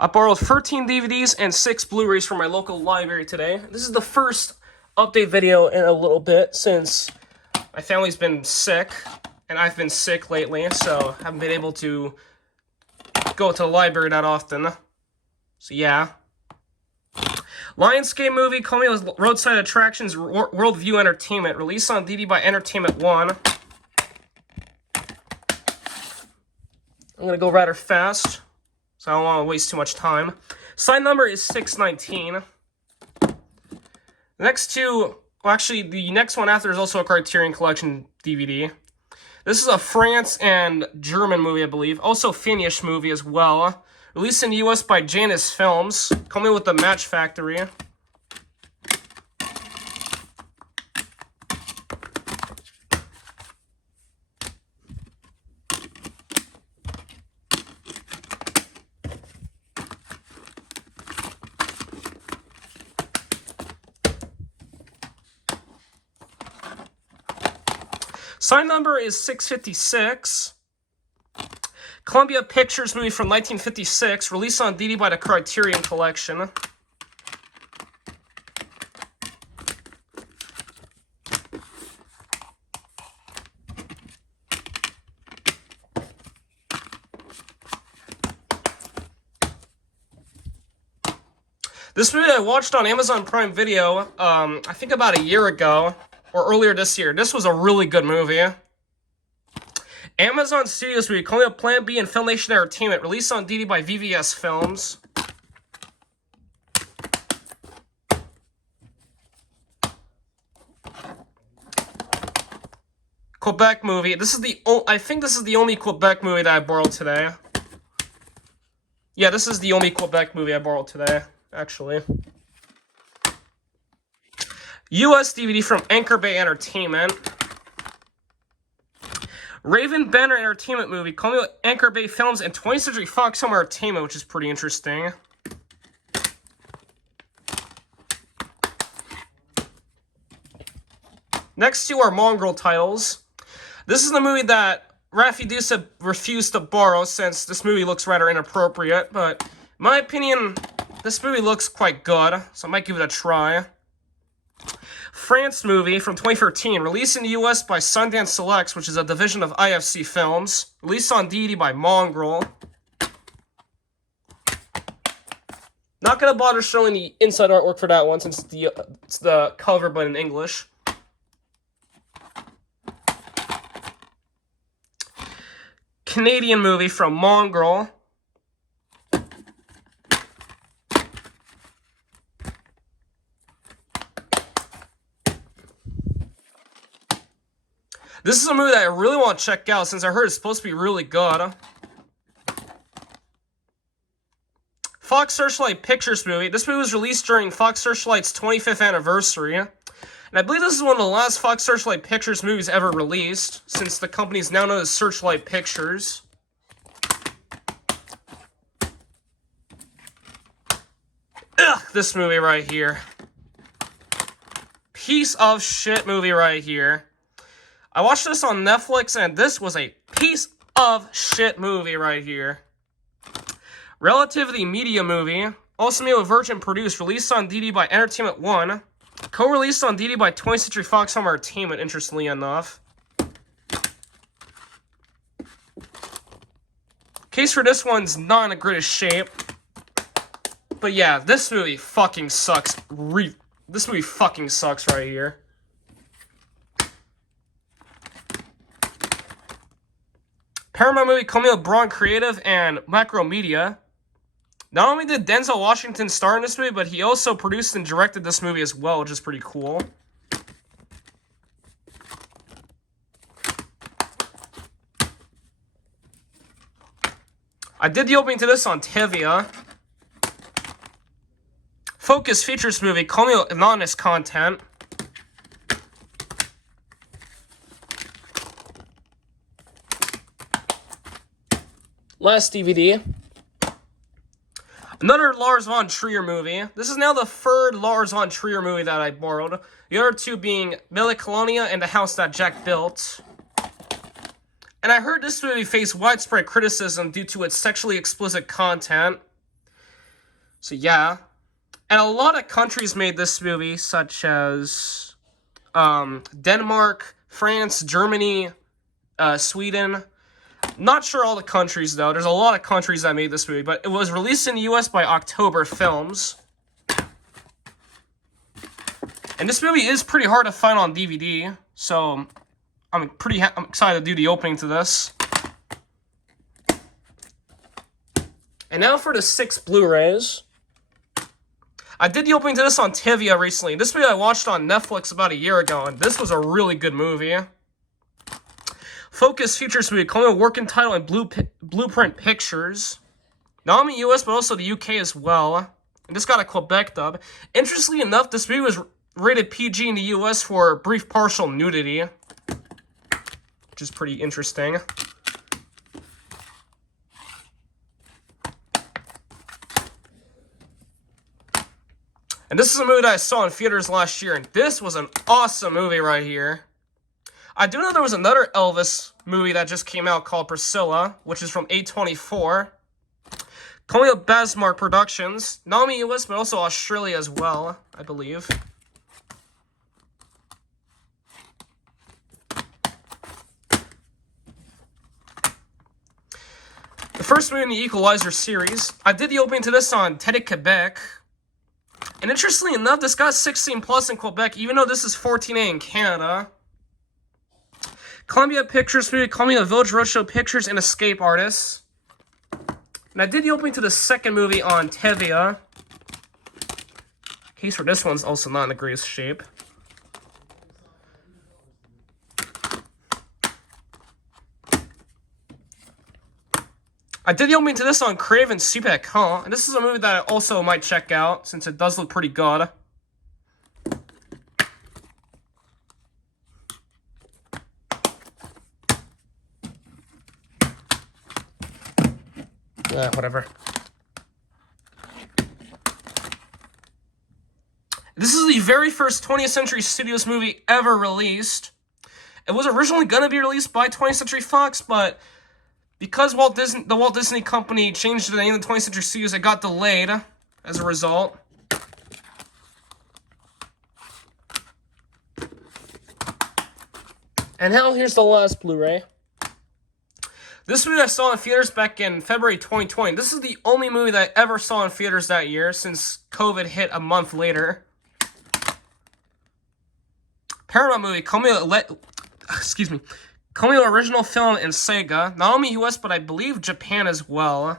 I borrowed 13 DVDs and 6 Blu-rays from my local library today. This is the first update video in a little bit since my family's been sick, and I've been sick lately, so I haven't been able to go to the library that often. So yeah. Lionsgate movie, coming with Roadside Attractions Worldview Entertainment, released on DVD by Entertainment One. I'm going to go rather fast, so I don't want to waste too much time. Side number is 619. The next two, well, actually, the next one after is also a Criterion Collection DVD. This is a France and German movie, I believe. Also Finnish movie as well. Released in the US by Janus Films. Coming with the Match Factory. Side number is 656. Columbia Pictures movie from 1956, released on DVD by the Criterion Collection. This movie I watched on Amazon Prime Video, I think about a year ago, or earlier this year. This was a really good movie. Amazon Studios movie, calling up Plan B and Filmation Entertainment, released on DVD by VVS Films. Quebec movie. This is I think this is the only Quebec movie that I borrowed today. Yeah, this is the only Quebec movie I borrowed today, actually. US DVD from Anchor Bay Entertainment. Raven Banner Entertainment movie, calling with Anchor Bay Films and 20th Century Fox Home Entertainment, which is pretty interesting. Next two are Mongrel titles. This is the movie that Rafi Dusa refused to borrow since this movie looks rather inappropriate, but in my opinion, this movie looks quite good, so I might give it a try. France movie from 2013, released in the US by Sundance Selects, which is a division of IFC Films. Released on DVD by Mongrel. Not gonna bother showing the inside artwork for that one since it's the cover, but in English. Canadian movie from Mongrel. This is a movie that I really want to check out since I heard it's supposed to be really good. Fox Searchlight Pictures movie. This movie was released during Fox Searchlight's 25th anniversary. And I believe this is one of the last Fox Searchlight Pictures movies ever released, since the company is now known as Searchlight Pictures. Ugh, this movie right here. Piece of shit movie right here. I watched this on Netflix, and this was a piece of shit movie right here. Relativity Media movie, also made with Virgin produced, released on DVD by Entertainment One. Co-released on DVD by 20th Century Fox Home Entertainment, interestingly enough. Case for this one's not in the greatest shape. But yeah, this movie fucking sucks. This movie fucking sucks right here. Paramount movie coming with Braun Creative and Macromedia. Not only did Denzel Washington star in this movie, but he also produced and directed this movie as well, which is pretty cool. I did the opening to this on Tevia. Focus Features movie coming with anonymous content. Last DVD. Another Lars von Trier movie. This is now the third Lars von Trier movie that I borrowed. The other two being Mille Colonia and The House That Jack Built. And I heard this movie faced widespread criticism due to its sexually explicit content. So yeah. And a lot of countries made this movie, such as Denmark, France, Germany, Sweden. Not sure all the countries, though. There's a lot of countries that made this movie, but it was released in the US by October Films. And this movie is pretty hard to find on DVD, so I'm excited to do the opening to this. And now for the 6 Blu-rays. I did the opening to this on Tivia recently. This movie I watched on Netflix about a year ago, and this was a really good movie. Focus features movie, calling a working title in Blueprint Pictures. Not only US, but also the UK as well. And this got a Quebec dub. Interestingly enough, this movie was rated PG in the US for brief partial nudity, which is pretty interesting. And this is a movie that I saw in theaters last year, and this was an awesome movie right here. I do know there was another Elvis movie that just came out called Priscilla, which is from A24. Coming up, Basmark Productions. Not only US, but also Australia as well, I believe. The first movie in the Equalizer series. I did the opening to this on Télé Québec. And interestingly enough, this got 16 plus in Quebec, even though this is 14A in Canada. Columbia Pictures movie, Columbia Village Roadshow Pictures, and Escape Artists. And I did the opening to the second movie on Tevia. Case for this one's also not in the greatest shape. I did the opening to this on Crave and Super Con, and this is a movie that I also might check out, since it does look pretty good. Yeah, whatever. This is the very first 20th Century Studios movie ever released. It was originally going to be released by 20th Century Fox, but because the Walt Disney Company changed the name of the 20th Century Studios, it got delayed as a result. And now here's the last Blu-ray. This movie I saw in theaters back in February 2020. This is the only movie that I ever saw in theaters that year, since COVID hit a month later. Paramount movie, Coming original film in Sega. Not only US, but I believe Japan as well.